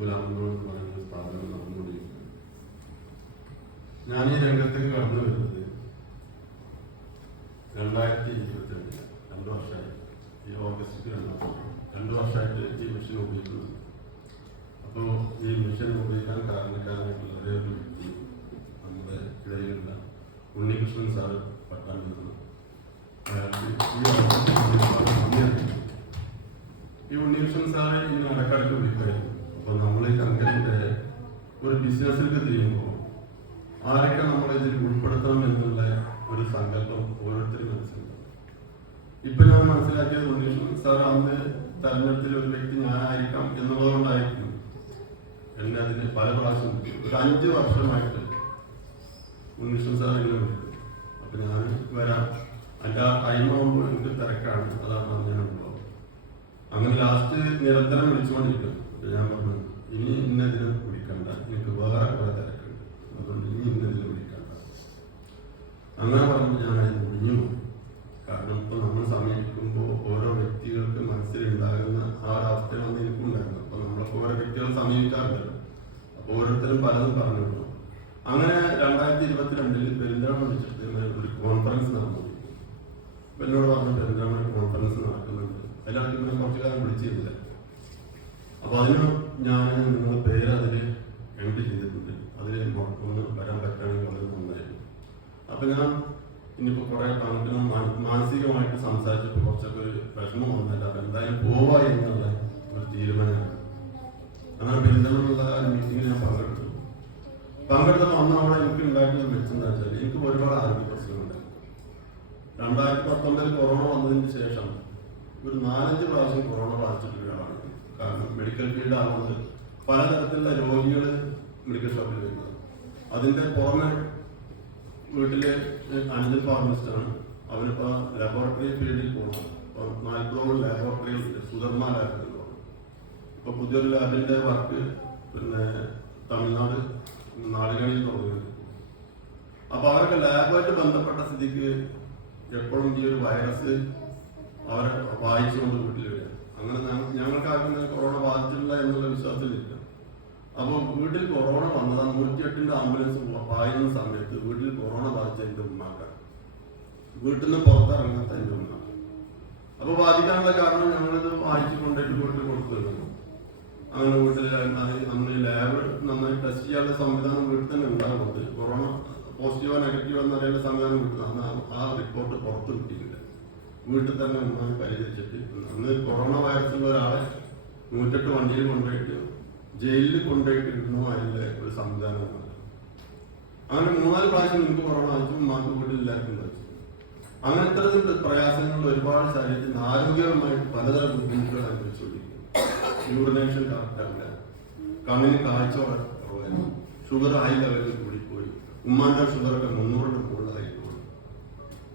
ഗുലാമനോട് എന്ന് പറയുന്ന സ്ഥാപനം നടന്നുകൊണ്ടിരിക്കുന്നത്. ഞാൻ ഈ രംഗത്തേക്ക് കടന്നു വരുന്നത് 2022 2 വർഷമായി. ഈ ഓഗസ്റ്റ് 2 വർഷമായിട്ട് ഈ മിഷൻ ഉപയോഗിക്കുന്നത്. അപ്പോൾ ഈ മിഷൻ ഉപയോഗിക്കാൻ കാരണക്കാരനായിട്ടുള്ള ഒരേ ഒരു വ്യക്തി നമ്മുടെ ഇടയിലുള്ള ഉണ്ണികൃഷ്ണൻ സാറ് പട്ടാമ്പി. ഈ ഉണ്ണികൃഷ്ണൻ സാറെ ഇങ്ങനെ ഇടക്കാലത്ത് വിളിക്കുമായിരുന്നു. അപ്പോൾ നമ്മൾ ഈ കമ്പനിയുടെ ഒരു ബിസിനസ്സിലേക്ക് തിരിയുമ്പോൾ ആരൊക്കെ നമ്മളെ ഇതിൽ ഉൾപ്പെടുത്തണം എന്നുള്ള ഒരു സങ്കല്പം ഓരോരുത്തരും മനസ്സിലുണ്ട്. ഇപ്പൊ ഞാൻ മനസ്സിലാക്കിയത് ഉണ്ണികൃഷ്ണൻ സാർ അന്ന് തെരഞ്ഞെടുപ്പിൽ ഒരു വ്യക്തി ഞാനായിരിക്കാം എന്നുള്ളതുകൊണ്ടായിരിക്കും എന്നെ അതിന് പല പ്രാവശ്യം ഒരു 5 വർഷമായിട്ട് ഉണ്ണികൃഷ്ണൻ സാർ ഇങ്ങനെ വിളിക്കും. അപ്പൊ ഞാൻ വരാം, എൻ്റെ ആ ടൈമാകുമ്പോൾ എനിക്ക് തിരക്കാണ്, അതാണ് ഞാനുള്ളത്. അങ്ങനെ ലാസ്റ്റ് നിരന്തരം വിളിച്ചുകൊണ്ടിരിക്കും. ഞാൻ പറഞ്ഞു ഇനി ഇന്നതിന് വിളിക്കണ്ട, എനിക്ക് വേറെ കുറെ തിരക്കുണ്ട്, അതുകൊണ്ട് ഇനി ഇന്നതിന് വിളിക്കണ്ട. അങ്ങനെ പറഞ്ഞ് ഞാൻ അതിന് ഒഴിഞ്ഞു പോയി. കാരണം ഇപ്പൊ നമ്മൾ സമീപിക്കുമ്പോൾ ഓരോ വ്യക്തികൾക്ക് മനസ്സിലുണ്ടാകുന്ന ആ ഒരു അവസ്ഥയാണ് എനിക്കുണ്ടായിരുന്നു. അപ്പൊ നമ്മളൊക്കെ ഓരോ വ്യക്തികൾ സമീപിക്കാറുണ്ടല്ലോ, അപ്പൊ ഓരോരുത്തരും പലതും പറഞ്ഞു വിടും. അങ്ങനെ 2022 പെരിന്തൽമണ്ണ വിളിച്ചിട്ട് ഒരു കോൺഫറൻസ് നടന്നു. എന്നോട് പറഞ്ഞു പെരിന്തൽമണ്ണ കോൺഫറൻസ് നടക്കുന്നുണ്ട്, അതിലാണ് ഇങ്ങനെ കുറച്ചു കാലം വിളിച്ചിരുന്നില്ല. അപ്പൊ അതിന് ഞാൻ നിങ്ങളുടെ പേര് അതിൽ എൻട്രി ചെയ്തിട്ടുണ്ട്. അതിൽ ഒന്ന് വരാൻ പറ്റുകയാണെങ്കിൽ വളരെ നന്നായിരുന്നു. അപ്പൊ ഞാൻ ഇനിയിപ്പോ കുറെ കണക്കിനും മാനസികമായിട്ട് സംസാരിച്ചപ്പോൾ കുറച്ചൊക്കെ ഒരു വിഷമം വന്നില്ല. അപ്പൊ എന്തായാലും പോവാ എന്നുള്ള ഒരു തീരുമാനമാണ്. അങ്ങനെ പെരിന്തൽമണ്ണ മീറ്റിംഗിൽ ഞാൻ പങ്കെടുത്തപ്പോൾ അന്ന് അവിടെ എനിക്ക് ഉണ്ടാക്കിയ മെച്ചെന്ന് വെച്ചാൽ എനിക്ക് ഒരുപാട് ആരോഗ്യ പ്രശ്നങ്ങളുണ്ട്. 2019 കൊറോണ വന്നതിന് ശേഷം ഒരു 4-5 പ്രാവശ്യം കൊറോണ ബാധിച്ചിട്ടുള്ളതാണ്. കാരണം മെഡിക്കൽ ഫീൽഡ് ആകുന്നത് പലതരത്തിലുള്ള രോഗികൾ മെഡിക്കൽ ഷോപ്പിൽ വരുന്നത്. അതിന്റെ പുറമെ വീട്ടിലെ അനുജൻ ഫാർമസിസ്റ്റാണ്, അവനിപ്പോൾ ലബോറട്ടറി ഫീൽഡിൽ പോകണം. ഇപ്പം 40 ലാബോറട്ടറികൾ സുധർമ്മ ലാബിൽ പോകണം. ഇപ്പൊ പുതിയൊരു ലാബിന്റെ വർക്ക് പിന്നെ തമിഴ്നാട് നാടുകളിൽ തുടങ്ങുന്നത്. അപ്പൊ അവരൊക്കെ ലാബുമായിട്ട് ബന്ധപ്പെട്ട സ്ഥിതിക്ക് എപ്പോഴും ഈ ഒരു വൈറസ് അവരെ വായിച്ചുകൊണ്ട് വീട്ടിൽ വരിക. അങ്ങനെ ഞങ്ങൾക്ക് ആർക്കും കൊറോണ ബാധിച്ചിട്ടില്ല എന്നുള്ള വിശ്വാസത്തിലില്ല. അപ്പോൾ വീട്ടിൽ കൊറോണ വന്നതാണ്. 108ന്റെ ആംബുലൻസ് പായുന്ന സമയത്ത് വീട്ടിൽ കൊറോണ ബാധിച്ച എൻ്റെ ഉമ്മാക്ക, വീട്ടിൽ നിന്ന് പുറത്തിറങ്ങാത്ത എൻ്റെ ഉമ്മ. അപ്പൊ ബാധിക്കാനുള്ള കാരണം ഞങ്ങളിത് വായിച്ചു കൊണ്ടിട്ട് വീട്ടിൽ കൊടുത്തിരുന്നു. അങ്ങനെ വീട്ടിൽ നമ്മൾ ലാബ് നന്നായി ടെസ്റ്റ് ചെയ്യാനുള്ള സംവിധാനം വീട്ടിൽ തന്നെ ഉണ്ടാകുന്നത്. കൊറോണ പോസിറ്റീവോ നെഗറ്റീവോ എന്നറിയാനുള്ള സംവിധാനം വീട്ടിൽ ആ റിപ്പോർട്ട് പുറത്തു കിട്ടിയില്ല. വീട്ടിൽ തന്നെ ഉമ്മാനെ പരിചരിച്ചിട്ട് അന്ന് കൊറോണ വൈറസുള്ള ഒരാളെ 108 വണ്ടിയിൽ കൊണ്ടുപോയിട്ട് ജയിലിൽ കൊണ്ടുപോയിട്ട് ഇടുന്ന അതിൻ്റെ ഒരു സംവിധാനമാണ്. അങ്ങനെ 3-4 പ്രാവശ്യം എനിക്ക് കൊറോണ വായിച്ചു, ഉമ്മാക്ക് വീട്ടിൽ എല്ലാവർക്കും വായിച്ചു. അങ്ങനെ ഇത്തരത്തിൽ പ്രയാസങ്ങൾ ഒരുപാട് ശരീരത്തിന് ആരോഗ്യപരമായിട്ട് പലതരം ബുദ്ധിമുട്ടുകൾ അനുഭവിച്ചുകൊണ്ടിരിക്കും. യൂറിനേഷൻ കറക്റ്റാവില്ല, കണ്ണിന് കാഴ്ച കുറവായിരുന്നു, ഷുഗർ ഹൈ ലെവലിൽ കൂടിപ്പോയി, ഉമ്മാന്റെ ഷുഗറൊക്കെ 300ന്റെ മുകളിലായി പോയി.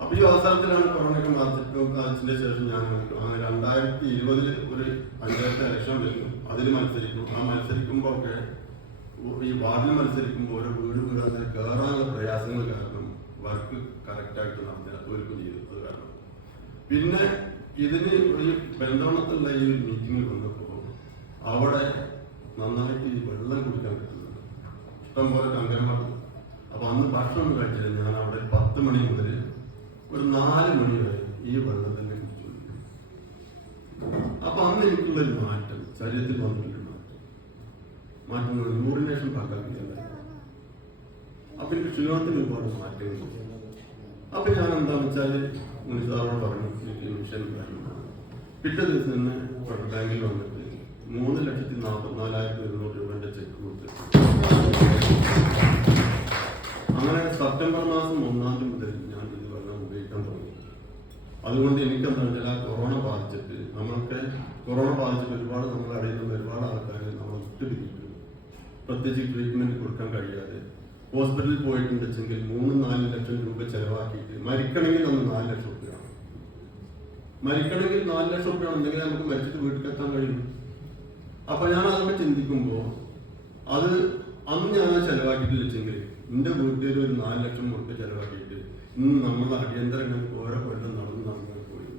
അപ്പൊ ഈ അവസരത്തിലാണ് കൊറോണയൊക്കെ ബാധിച്ചതിന്റെ ശേഷം ഞാൻ അങ്ങനെ 2020 ഒരു പഞ്ചായത്ത് ഇലക്ഷൻ വരുന്നു, അതിൽ മത്സരിക്കുന്നു. ആ മത്സരിക്കുമ്പോൾ ഒക്കെ ഈ വാർഡിൽ മത്സരിക്കുമ്പോൾ ഓരോ വീട് അതിൽ കയറാനുള്ള പ്രയാസങ്ങൾ കാരണം വർക്ക് കറക്റ്റായിട്ട് നടന്നില്ല, തോൽക്കും ചെയ്തു. അത് കാരണം പിന്നെ ഇതിന് ഈ പെരിന്തൽമണ്ണത്തുള്ള ഈ മീറ്റിങ്ങിൽ വന്നപ്പോൾ അവിടെ നന്നായിട്ട് ഈ വെള്ളം കുടിക്കാൻ പറ്റുന്നുണ്ട്, ഇഷ്ടംപോലെ കങ്കന്മാർക്ക്. അപ്പൊ അന്ന് ഭക്ഷണം കഴിച്ചില്ല. ഞാൻ അവിടെ 10 മണി മുതൽ ഒരു 4 മണി വരെ ഈ വെള്ളം തന്നെ കുടിച്ചുകൊണ്ടിരിക്കും. അപ്പൊ അന്ന് എനിക്കുള്ളൊരു മാറ്റം, ശരീരത്തിൽ വന്നിട്ടുള്ള മാറ്റം യൂറിനേഷൻ പക്കാക്കില്ല. അപ്പൊ എനിക്ക് ക്ഷീണത്തിന് ഒരുപാട് മാറ്റങ്ങൾ. അപ്പൊ ഞാൻ എന്താണെന്ന് വെച്ചാല് മുനിസാറോട് പറഞ്ഞു എനിക്ക് മിഷൻ വരണം. പിറ്റേ ദിവസം തന്നെ ബാങ്കിൽ വന്നിട്ട് 3,44,200 രൂപന്റെ ചെക്ക് കൊടുത്തു. അങ്ങനെ സെപ്റ്റംബർ മാസം 1-ാം തീയതി മുതൽ ഞാൻ ഇത് വെള്ളം ഉപയോഗിക്കാൻ തുടങ്ങി. അതുകൊണ്ട് എനിക്കെന്താ വെച്ചാൽ ആ കൊറോണ ബാധിച്ചിട്ട് ഒരുപാട് നമ്മൾ അറിയുന്ന ഒരുപാട് ആൾക്കാർ നമ്മൾ വിട്ടുപിരിക്കുന്നു. പ്രത്യേകിച്ച് ട്രീറ്റ്മെന്റ് കൊടുക്കാൻ കഴിയാതെ ഹോസ്പിറ്റലിൽ പോയിട്ടുണ്ടെങ്കിൽ 3-4 ലക്ഷം രൂപ ചെലവാക്കിയിട്ട് മരിക്കണമെങ്കിൽ അന്ന് 4 ലക്ഷം രൂപയാണ്. മരിക്കണമെങ്കിൽ 4 ലക്ഷം രൂപയാണ്, ഉണ്ടെങ്കിൽ നമുക്ക് മരിച്ചിട്ട് വീട്ടിൽ എത്താൻ കഴിയും. അപ്പൊ ഞാൻ അതൊക്കെ ചിന്തിക്കുമ്പോൾ അത് അന്ന് ഞാൻ ചെലവാക്കിയിട്ടില്ലെങ്കിൽ എന്റെ വീട്ടുകാർ ഒരു 4 ലക്ഷം രൂപ ചെലവാക്കിയിട്ട് ഇന്ന് നമ്മൾ അടിയന്തരങ്ങൾക്ക് ഓരോ കൊല്ലം നടന്നു പോയി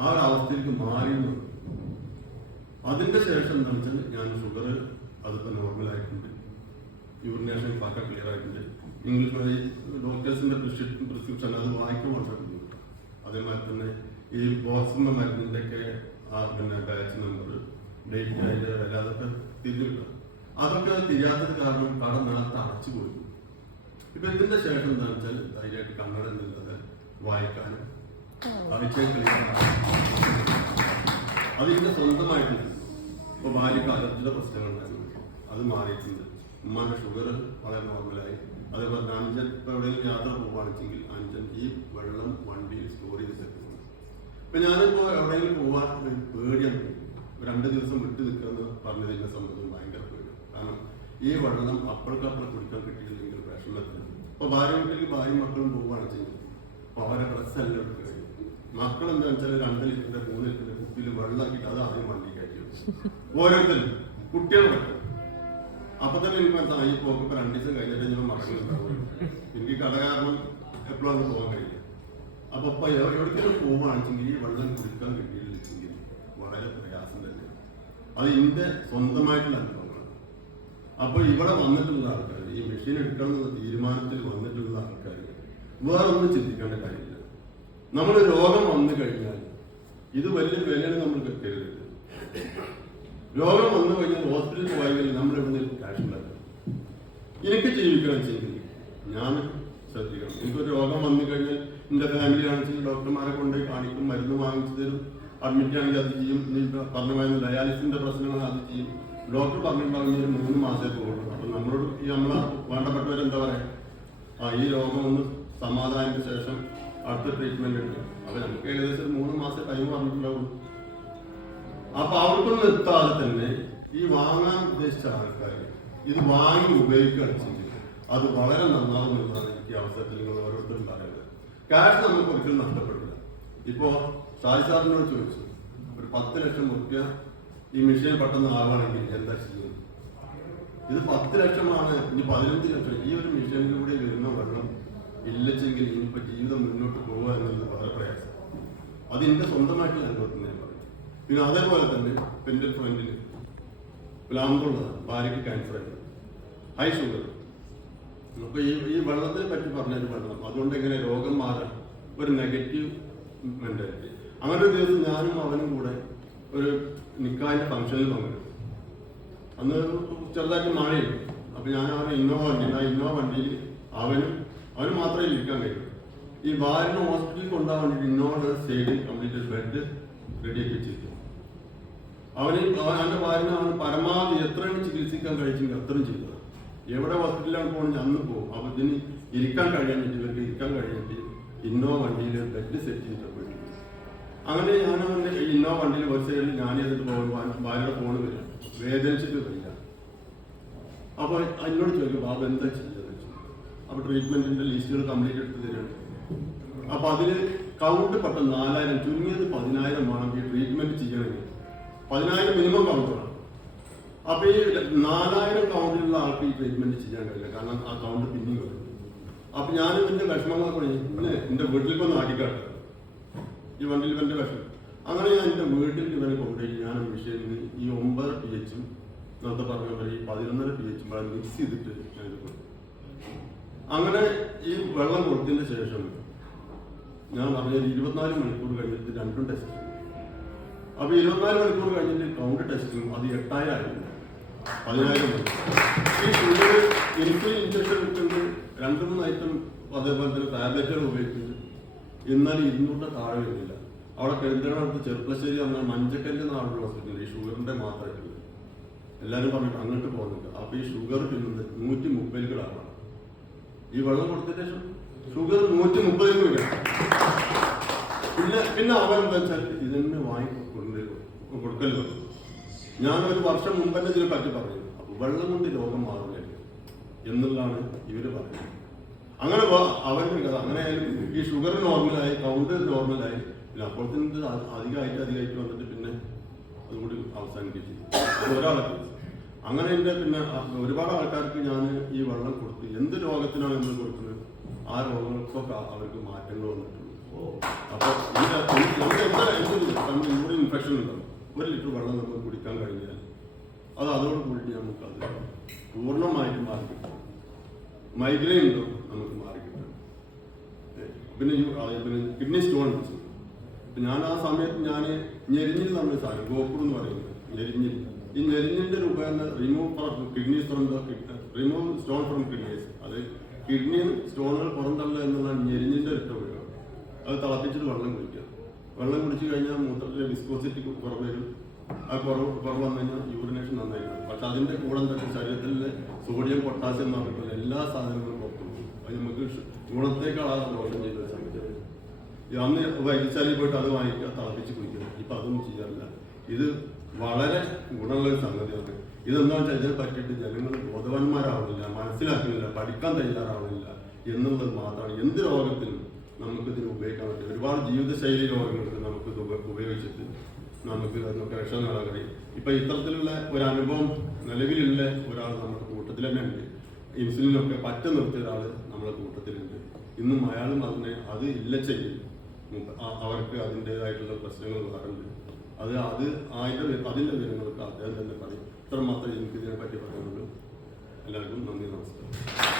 ആ ഒരു അവസ്ഥയിലേക്ക് മാറി. അതിന്റെ ശേഷം എന്താ വെച്ചാൽ ഞാൻ ഷുഗർ അതിപ്പോൾ നോർമലായിട്ടുണ്ട്. യൂറിനേഷൻ പാക്ക ക്ലിയർ ആയിട്ടുണ്ട്. ഇംഗ്ലീഷ് ഡോക്ടേഴ്സിൻ്റെ പ്രിസ്ക്രിപ്ഷൻ അത് വായിക്കാൻ മാത്രമേ. അതേമാതിരി തന്നെ ഈ ബോക്സിൻ്റെ മരുന്നിൻ്റെയൊക്കെ പിന്നെ ബാച്ച് നമ്പർ, ഡേറ്റ്, അതിൻ്റെ വില അതൊക്കെ തിരിഞ്ഞു കിട്ടും. അതൊക്കെ തിരിയാത്തത് കാരണം കട നേരത്തെ അടച്ചു കൊടുക്കും. ഇപ്പൊ ഇതിന്റെ ശേഷം എന്താണെന്ന് വെച്ചാൽ ധൈര്യമായിട്ട് കന്നഡ എന്നുള്ളത് വായിക്കാനും അതിന്റെ സ്വന്തമായിട്ട്. ഇപ്പൊ ഭാര്യക്ക് അലർജിയുടെ പ്രശ്നങ്ങളുണ്ടായിരുന്നു, അത് മാറിയിട്ടുണ്ട്. ഉമ്മാന്റെ ഷുഗർ വളരെ നോർമലായി. അതേപോലെ അഞ്ചൻ ഇപ്പൊ എവിടെയെങ്കിലും യാത്ര പോവുകയാണെന്നുവെച്ചെങ്കിൽ അഞ്ചൻ ഈ വെള്ളം വണ്ടിയിൽ സ്റ്റോർ ചെയ്ത് സെറ്റുന്നു. ഇപ്പൊ ഞാനിപ്പോ എവിടെയെങ്കിലും പോവാൻ പേടിയാണ്. 2 ദിവസം വിട്ടു നിൽക്കുന്നത് പറഞ്ഞതിനെ സംബന്ധിച്ച് ഭയങ്കര പേടി. കാരണം ഈ വെള്ളം അപ്പോഴക്കപ്പോൾ കുടിക്കാൻ കിട്ടിയില്ലെങ്കിൽ വിഷമത്തിന്. ഇപ്പൊ ഭാര്യ വീട്ടിലേക്ക് ഭാര്യയും മക്കളും പോവുകയാണെന്ന് വെച്ചാൽ അപ്പൊ അവരെ ഡ്രസ്സെല്ലാം എടുക്കുക. മക്കൾ എന്താണെന്ന് വെച്ചാൽ 2 ലിറ്ററിന്റെ 3 ലിറ്ററിന്റെ കുപ്പിയിൽ വെള്ളമാക്കിയിട്ട് അത് ആദ്യം വണ്ടി കയറ്റി ഓരോരുത്തരും കുട്ടികൾ പറ്റും. അപ്പൊ തന്നെ എനിക്ക് മനസ്സിലായി ഈ പോക്ക് ഇപ്പൊ 2 ദിവസം കഴിഞ്ഞിട്ട് ഞാൻ മടങ്ങുന്നുണ്ടാവും. എനിക്ക് കട കാരണം എപ്പോഴും അത് പോകാൻ കഴിയില്ല. അപ്പൊ ഇപ്പൊ എവിടേക്കെങ്കിലും പോവുകയാണെന്നുവെച്ചെങ്കിൽ ഈ വെള്ളം കുടിക്കാൻ കിട്ടിയില്ലെങ്കിൽ വളരെ പ്രയാസം തന്നെ. അത് എന്റെ സ്വന്തമായിട്ടുള്ള അനുഭവങ്ങളാണ്. അപ്പൊ ഇവിടെ വന്നിട്ടുള്ള ആൾക്കാർ, ഈ മെഷീൻ എടുക്കണം എന്നുള്ള തീരുമാനത്തിൽ വന്നിട്ടുള്ള ആൾക്കാർ വേറൊന്നും ചിന്തിക്കേണ്ട കാര്യമില്ല. നമ്മൾ രോഗം വന്നു കഴിഞ്ഞാൽ ഇത് വലിയ വിലയാണ് നമ്മൾ കരുതരുത്. രോഗം വന്നു കഴിഞ്ഞാൽ ഹോസ്പിറ്റലിൽ പോയെങ്കിൽ നമ്മൾ ഇവിടെ ക്യാഷ് ഉണ്ടാക്കണം. എനിക്ക് ജീവിക്കണം ചെയ്യും ഞാൻ ശ്രദ്ധിക്കണം. എനിക്കൊരു രോഗം വന്നു കഴിഞ്ഞാൽ എന്റെ ഫാമിലി ആണെന്ന് ഡോക്ടർമാരെ കൊണ്ടുപോയി കാണിക്കും, മരുന്ന് വാങ്ങിച്ചു തരും. അഡ്മിറ്റ് ആണെങ്കിൽ അത് ചെയ്യും. പറഞ്ഞ ഡയാലിസിന്റെ പ്രശ്നങ്ങൾ അത് ചെയ്യും. ഡോക്ടർ പറഞ്ഞിട്ടുണ്ടെങ്കിൽ ഒരു 3 മാസമേ പോകുള്ളൂ. അപ്പൊ നമ്മളോട് ഈ നമ്മളെ വേണ്ടപ്പെട്ടവരെന്താ പറയാ, ഈ രോഗം ഒന്ന് സമാധാനത്തിന് ശേഷം അടുത്ത ട്രീറ്റ്മെന്റ് ഉണ്ട്. അപ്പൊ നമുക്ക് ഏകദേശം 3 മാസം ടൈം പറഞ്ഞിട്ടുണ്ടാവും. അപ്പൊ അവർക്കൊന്നും എത്താതെ തന്നെ ഈ വാങ്ങാൻ ഉദ്ദേശിച്ച ആൾക്കാർ ഇത് വാങ്ങി ഉപയോഗിക്കുകയാണ് അത് വളരെ നന്നാവുമെന്നാണ് എനിക്ക് അവസരത്തിൽ നിങ്ങൾ ഓരോരുത്തരും പറയുന്നത്. ക്യാഷ് നമുക്ക് ഒരിക്കലും നഷ്ടപ്പെടില്ല. ഇപ്പോ ഷാജി സാറിനോട് ചോദിച്ചു, ഒരു 10 ലക്ഷം റുപ്യ ഈ മെഷീൻ പെട്ടെന്ന് ആവുകയാണെങ്കിൽ എന്താ ചെയ്യുന്നത്? ഇത് 10 ലക്ഷമാണ്, ഇനി 15 ലക്ഷം. ഈ ഒരു മെഷീനിലൂടെ വരുന്ന വെള്ളം ഇല്ലെച്ചെങ്കിൽ ഇനിയിപ്പോ ജീവിതം മുന്നോട്ട് പോവുക എന്നുള്ളത് വളരെ പ്രയാസം. അത് എന്റെ സ്വന്തമായിട്ടുള്ള അനുഭവത്തിൽ ഞാൻ പറയും. പിന്നെ അതേപോലെ തന്നെ എന്റെ ഫ്രണ്ടിന് ലാമ്പുള്ളതാണ്, ഭാര്യയ്ക്ക് ക്യാൻസർ ആയിരുന്നു, ഹൈ ഷുഗർ. അപ്പൊ ഈ വെള്ളത്തിനെ പറ്റി പറഞ്ഞൊരു വെള്ളം അതുകൊണ്ട് എങ്ങനെ രോഗം മാറാം, ഒരു നെഗറ്റീവ് മെന്റാലിറ്റി. അങ്ങനെ ഒരു ദിവസം ഞാനും അവനും കൂടെ ഒരു നിക്കാഹിന്റെ ഫംഗ്ഷനിൽ പങ്കെടുത്തു. അന്ന് ചെറുതായിട്ട് മഴയുണ്ട്. അപ്പൊ ഞാൻ അവന് ഇന്നോവ വണ്ടി, ആ ഇന്നോവ വണ്ടിയിൽ അവന് മാത്രമേ ഇരിക്കാൻ കഴിയൂ. ഈ ഭാര്യനെ ഹോസ്പിറ്റലിൽ കൊണ്ടുപോകാൻ വേണ്ടിയിട്ട് ഇന്നോവയുടെ സൈഡിൽ കംപ്ലീറ്റ് ബെഡ് റെഡിയാക്കി വെച്ചിരിക്കും. അവന്റെ ഭാര്യനെ അവൻ പരമാവധി എത്രയാണ് ചികിത്സിക്കാൻ കഴിച്ചെങ്കിൽ അത്രയും ചെയ്തത്. എവിടെ ഹോസ്പിറ്റലിലാണ് പോകണമെങ്കിൽ അന്ന് പോകും. അപ്പൊ ഇതിന് ഇരിക്കാൻ കഴിയാഞ്ഞിട്ട്, ഇവർക്ക് ഇരിക്കാൻ കഴിഞ്ഞിട്ട് ഇന്നോവ വണ്ടിയിൽ ബെഡ് സെറ്റ് ചെയ്തിട്ട് പോയി. അങ്ങനെ ഞാൻ അവന്റെ ഇന്നോവ വണ്ടിയിൽ ഒരു സൈഡിൽ ഞാൻ ചെയ്തിട്ട് പോകുമ്പോൾ ഭാര്യയുടെ ഫോണ് വരും, വേദനിച്ചിട്ട് വരില്ല. അപ്പൊ എന്നോട് ചോദിക്കും, ബാബു എന്താ ചെയ്തത്? അപ്പൊ ട്രീറ്റ്മെന്റിന്റെ ലിസ്റ്റുകൾ കംപ്ലീറ്റ് എടുത്ത് തരുന്നുണ്ട്. അപ്പൊ അതില് കൗണ്ട് പെട്ട 4000, ചുരുങ്ങിയത് 10,000 വേണം ഈ ട്രീറ്റ്മെന്റ് ചെയ്യണമെങ്കിൽ. 10,000 മിനിമം കൗണ്ട് വേണം. അപ്പൊ ഈ 4000 കൗണ്ടിലുള്ള ആൾക്ക് ഈ ട്രീറ്റ്മെന്റ് ചെയ്യാൻ കഴിയില്ല, കാരണം ആ കൗണ്ട് പിന്നെയും വരും. അപ്പൊ ഞാനും എന്റെ വിഷമങ്ങളൊക്കെ പറഞ്ഞ് എന്റെ വീട്ടിലേക്ക് ഒന്ന് ആക്കിക്കാട്ടെ, ഈ വണ്ടിയിൽ എന്റെ വിഷമം. അങ്ങനെ ഞാൻ എന്റെ വീട്ടിൽ ഇവരെ കൊണ്ടുപോയി ഞാൻ മെഷീനിൽ ഈ 9 pH നേരത്തെ പറഞ്ഞ പോലെ ഈ 11 pH മിക്സ് ചെയ്തിട്ട് ഞാൻ ഇത് കൊടുത്തു. അങ്ങനെ ഈ വെള്ളം കൊടുത്തതിന് ശേഷം ഞാൻ പറഞ്ഞത് 24 മണിക്കൂർ കഴിഞ്ഞിട്ട് 2 ടെസ്റ്റ്. അപ്പൊ 24 മണിക്കൂർ കഴിഞ്ഞിട്ട് കൗണ്ട് ടെസ്റ്റും അത് 8000 ആയിരുന്നു, 10,000. ഈ ഷുഗർ ഇൻസുലിൻ ഇഞ്ചക്ഷൻ എടുക്കുന്നത് 2-3 ഐറ്റം, അതേപോലെ തന്നെ ടാബ്ലറ്റുകൾ ഉപയോഗിക്കുന്നത്. എന്നാലും 200 താഴെ വരുന്നില്ല. അവിടെ പെരുന്തൽമണ്ണ ചെറുപ്പശ്ശേരി പറഞ്ഞാൽ മഞ്ചക്കല്ല് നാടുള്ള ഹോസ്പിറ്റലിൽ ഈ ഷുഗറിന്റെ മാത്രമായിട്ടില്ല. എല്ലാവരും പറഞ്ഞിട്ട് അങ്ങോട്ട് പോകുന്നുണ്ട്. അപ്പൊ ഈ ഷുഗർ പിന്നത് 130 ഗ്രാമാണ്. ഈ വെള്ളം കൊടുത്തതിന് ശേഷം ഷുഗർ 130 വരും. പിന്നെ അവൻ എന്താ വെച്ചാൽ ഇതന്നെ കൊടുക്കല്ലോ. ഞാനൊരു വർഷം മുമ്പ് തന്നെ ഇതിനെ പറ്റി പറഞ്ഞു. അപ്പൊ വെള്ളം കൊണ്ട് രോഗം മാറില്ല എന്നുള്ളതാണ് ഇവര് പറയുന്നത്. അങ്ങനെ അവന്റെ കഥ അങ്ങനെ ഈ ഷുഗർ നോർമലായി, കൗണ്ട് നോർമലായി. പിന്നെ അപ്പോഴത്തെ അധികമായിട്ട് വന്നിട്ട് പിന്നെ അതുകൂടി അവസാനിപ്പിച്ചു ഒരാളെ. അങ്ങനെ എന്റെ പിന്നെ ഒരുപാട് ആൾക്കാർക്ക് ഞാൻ ഈ വെള്ളം കൊടുത്തു. എന്ത് രോഗത്തിനാണ് നമ്മൾ കൊടുക്കുന്നത് ആ രോഗങ്ങൾക്കൊക്കെ അവർക്ക് മാറ്റങ്ങൾ വന്നിട്ടുണ്ട്. അപ്പൊ നമ്മുടെ ഇവിടെ ഇൻഫെക്ഷൻ ഉണ്ടാവും. 1 ലിറ്റർ വെള്ളം നമുക്ക് കുടിക്കാൻ കഴിഞ്ഞാൽ അത് അതോടുകൂടി നമുക്കത് പൂർണ്ണമായിട്ട് മാറി കിട്ടും. മൈഗ്രെയിൻ ഉണ്ടോ നമുക്ക് മാറി കിട്ടും. പിന്നെ കിഡ്നി സ്റ്റോൺ വെച്ചു. ഞാൻ ആ സമയത്ത് ഞെരിഞ്ഞിൽ നമ്മൾ സാധനം ഗോപുർ എന്ന് പറയുന്നത് ഞെരിഞ്ഞിൽ. ഈ ഞെരിഞ്ഞിന്റെ ഒരു ഉപകരണം remove kidneys from remove stone from kidneys. അത് കിഡ്നി സ്റ്റോണുകൾ പുറന്തള്ളുക എന്നുള്ളതാണ് ഞെരിഞ്ഞിന്റെ ഒറ്റ ഉപയോഗം. അത് തിളപ്പിച്ചിട്ട് വെള്ളം കുടിക്കുക. വെള്ളം കുടിച്ചു കഴിഞ്ഞാൽ മൂത്രത്തിലെ വിസ്കോസിറ്റി കുറവ് വരും. ആ കുറവ് വന്നു കഴിഞ്ഞാൽ യൂറിനേഷൻ നന്നായിരിക്കും. പക്ഷെ അതിന്റെ കൂടെ എന്തൊക്കെ ശരീരത്തിലെ സോഡിയം പൊട്ടാസ്യം എന്ന് പറഞ്ഞിട്ടുള്ള എല്ലാ സാധനങ്ങളും പുറത്തു പോകും. അത് നമുക്ക് ഗുണത്തേക്കാളാണ് ദോഷം ചെയ്ത സംബന്ധിച്ചത്. അന്ന് വൈദ്യശാലയിൽ പോയിട്ട് അത് വാങ്ങിക്കുക, തിളപ്പിച്ച് കുടിക്കുക. ഇപ്പൊ അതൊന്നും ചെയ്യാറില്ല. ഇത് വളരെ ഗുണമുള്ള ഒരു സംഗതിയാണ്. ഇതെന്താണെന്ന് വെച്ചാൽ ഇതിനെ പറ്റിയിട്ട് ജനങ്ങൾ ബോധവാന്മാരാവുന്നില്ല, മനസ്സിലാക്കുന്നില്ല, പഠിക്കാൻ തയ്യാറാവുന്നില്ല എന്നുള്ളത് മാത്രമാണ്. എന്ത് രോഗത്തിനും നമുക്കിതിന് ഉപയോഗിക്കാൻ പറ്റും. ഒരുപാട് ജീവിതശൈലി രോഗങ്ങൾക്ക് നമുക്കിത് ഉപയോഗിച്ചിട്ട് നമുക്ക് രക്ഷ നേടാൻ കഴിയും. ഇപ്പൊ ഇത്തരത്തിലുള്ള ഒരു അനുഭവം നിലവിലുള്ള ഒരാൾ നമ്മുടെ കൂട്ടത്തിൽ തന്നെ ഉണ്ട്. ഇൻസുലിനൊക്കെ പറ്റ നിർത്തിയ ഒരാൾ നമ്മുടെ കൂട്ടത്തിലുണ്ട്. ഇന്നും അയാളും അത് ഇല്ല ചെയ്യും. അവർക്ക് അതിൻ്റെതായിട്ടുള്ള പ്രശ്നങ്ങൾ വരാറുണ്ട്. അതിന്റെ വിവരങ്ങൾക്ക് അദ്ദേഹം തന്നെ പറയും. ഇത്ര മാത്രമേ എനിക്ക് ഇതിനെ പറ്റി പറയാനുള്ളൂ. എല്ലാവർക്കും നന്ദി, നമസ്കാരം.